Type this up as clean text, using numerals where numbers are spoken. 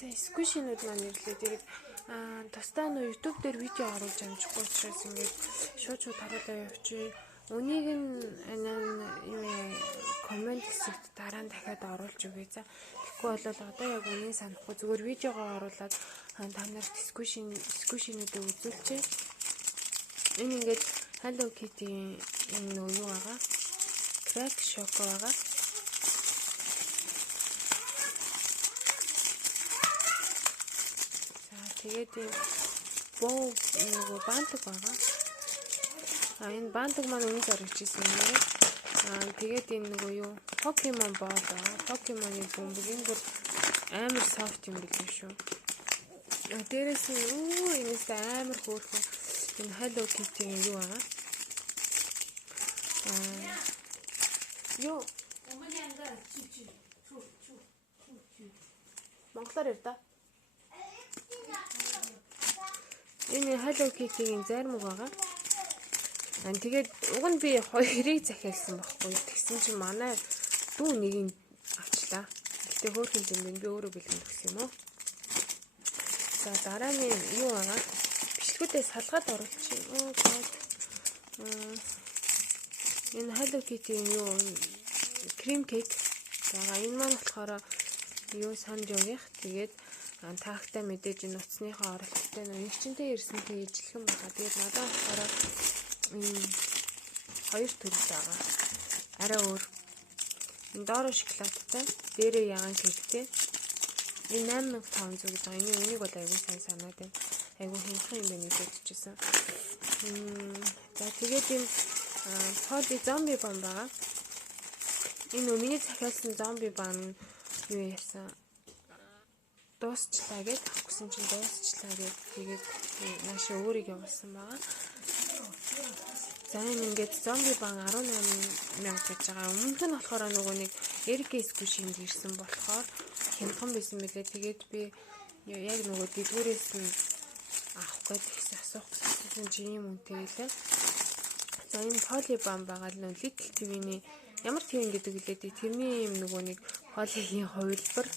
За сквишинууд маань ирлээ. Тэгээд тусдаа нөө YouTube дээр видео оруулж амжихгүй учраас ингээд шууд харуулаа явчих. Үнийг нь юу комент хэсэгт дараа нь дахиад оруулж өгье. За тэгэхгүй бол одоо яг үнийг санахгүй зүгээр видеогоо оруулаад та нарт сквишинуудыг үзүүлчихье. Энэ ингээд Hello Kitty энэ нөө юу байгаа? Crack Shock байгаа. Тэгээд боо нөгөө бантаг байгаа. Энэ бантаг маань өмнө зоригчсэн юм. Тэгээд энэ нөгөө юу Pokemon боо байгаа. Pokemon-ы бөмбөг энэ бүр амар софт юм билээ шүү. Дээрээс нь энэс амар хөөрхөн энэ Hello Kitty-ийн юу байгаа. Юу Монголоор яв та. Энэ Hello Kitty-ийн зарим байгаа. Тэгээд уг нь би хоёрыг захиалсан байхгүй. Тэгсэн чинь манай дүү нэгийг авчлаа. Гэтэ хөөрхөн зэмбэн би өөрөө бэлгэн өгсөн юм уу. За дараа нь юу байгаа? Бичлэгүүдээ салгаад оруулчих. Энэ Hello Kitty-ийн юу крем кейк. За энэ маань болохоор юу санаж өгөх. Тэгээд таагтай мэдээж энэ утасныхаа оролцоотой нэг чинтэй ирсэнтэй ижилхэн байгаа. Тэгээд надад болохоор хоёр төрөл байгаа. Арай өөр. Энэ доороо шоколадтай, дээрээ ягаан кейктэй. Энэ 8500 гэж байгаа. Энийг бол аягүй сайн санаад байна. Аягүй хямдхан юм байна гэж бодчихсон. За тэгээд энэ Poly Zombie бам байгаа. Энэ миний захиалсан зомби бам юу яасан? Дуусчлаа гэж авахгүйсэн чинь дуусчлаа гэж тэгээд наашаа өөрийгөө явуулсан байгаа. За энэ ингээд зомби бан 18000 гэж байгаа. Өмнөх нь болохоор нөгөө нэг Эрикэс гүшинд ирсэн болохоор хямдхан байсан мөлий. Тэгээд би яг нөгөө дэдгүүрээс нь авах гэж асуух гэсэн чинь юм үнэтэй лээ. За энэ Poly бам байгаа л Little TV-ний ямар TV гэдэг лээ. Тэрний юм нөгөө нэг Poly-гийн хувилбар